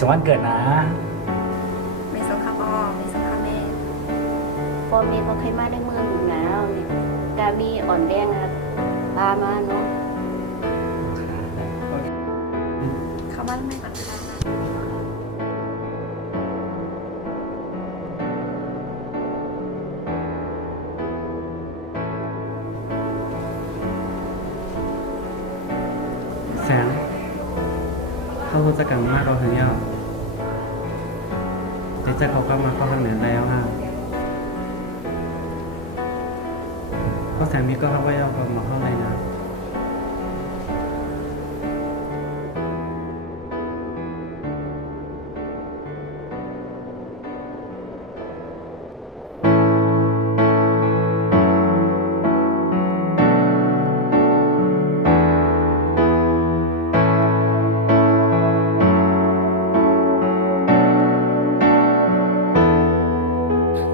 สงวันเกิดนะไม่สงค่ะพ่อไม่สงค่ะแม่พอมีพอใครมาได้เมืองหนาวเนี่ยกามีอ่อนแดงครับพามาเนาะเข้าบ้านแม่ก่อนค่ะแสงเขาจะกลับมาเราถึงยังเดี๋ยวจะเขาก็มาเข้าทางเหนือแล้วฮะเขาแสงมีก็เขาไว้เอาเขามาเข้าเลยนะ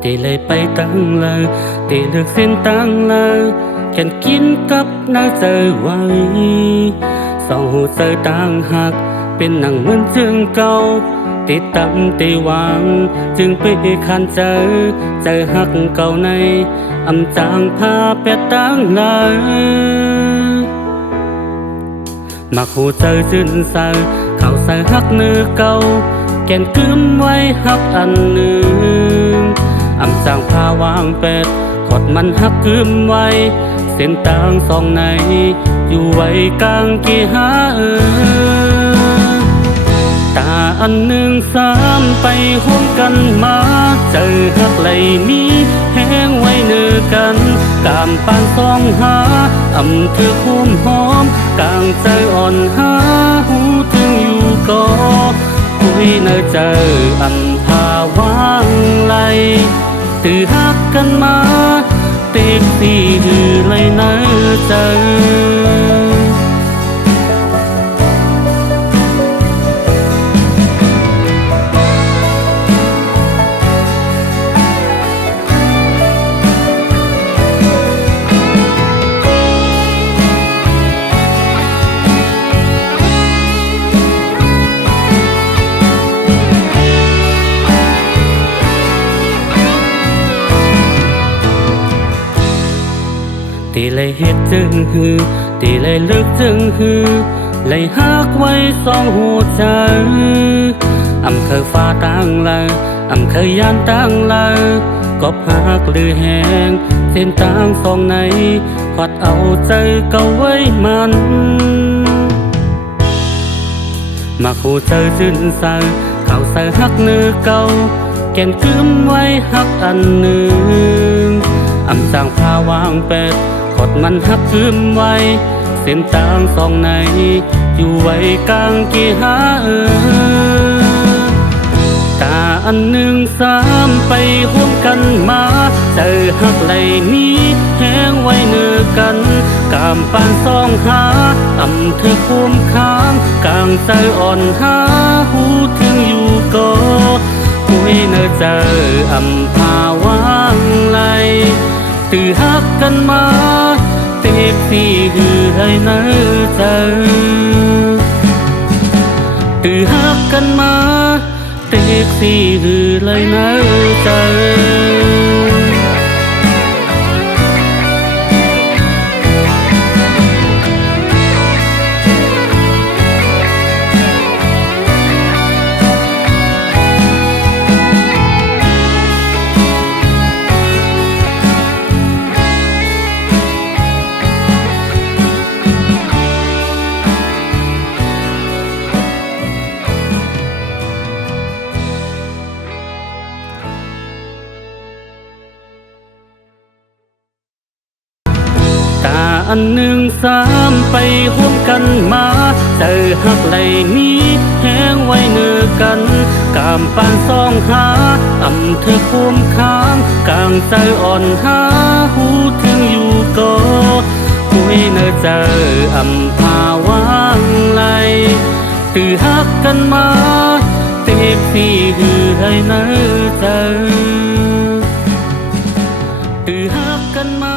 ตีเลยไปตั้งเลยตีเลือกเส้นตั้งเลยแค่กินกับน้าเจอไว้สองหูเจอต่างหักเป็นหนังเหมือนจึงเก่าติดตั้งตีวางจึงไปคันเจอหักเก่าในอำจางพาเปียตั้งเลยมักหูเจอจืนใส่เขาใส่หักเนื้อเก่าแก่นกึมไว้หักอันหนึ่งอำจางพาวางเป็ดขดมันหักกึมไว้เส้นต่างสองในอยู่ไว้กลางกี่หาตาอันหนึ่งสามไปห่วงกันมาเจอหักไหลมีแห้งไว้เนื้อกันกามปานสองหาอำคือคุ้มหอมกลางใจอ่อนหาหูถึงอยู่ก็คุยเนอเจออันพาวางไหลตื่อหักกันมาเต็กสีหือเลยเนอเจอตีเลยเฮ็ดจึงฮือตีเลยลึกจึงฮือเลยหักไว้สองหัวใจอำเคยฟ้าตั้งละอำเคยยานตั้งละกบหักหรือแหงเส้นต่างสองในขวัดเอาใจเก่าไว้มันมาคู่เจอจืนใส่เขาใส่หักเนื้อเก่าแก่นกึมไว้หักอันหนึ่งอำจางพาวางเป็ดขดมันหักกึมไว้เส้นต่างสองในอยู่ไว้กลางกี่หาตาอันหนึ่งสามไปห่วมกันมาเจอหักไหลนี้แห้งไว้เนื้อกันกามปานสองหาอำเธอคุ้มค้างกลางใจอ่อนหาหูถึงอยู่ก็คุยเนื้อเจออำพาวางไหลตื่อหักกันมาเต็กสีหือให้เนอเจอตื่อหักกันมาเต็กสีหือเลยเนอเจออันหนึ่งสามไปห่วมกันมาเจอหักไหลนี้แห้งไว้เนื้อกันกามปานสองหาอำเธอคุ้มค้างกลางใจอ่อนหาหูถึงอยู่ก็คุยเนื้อเจออำพาวางไหลตื่อหักกันมาเต็กสีหือให้เนื้อเจอตื่อหักกันมา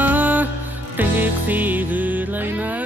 เต็กสีหือเลยนะ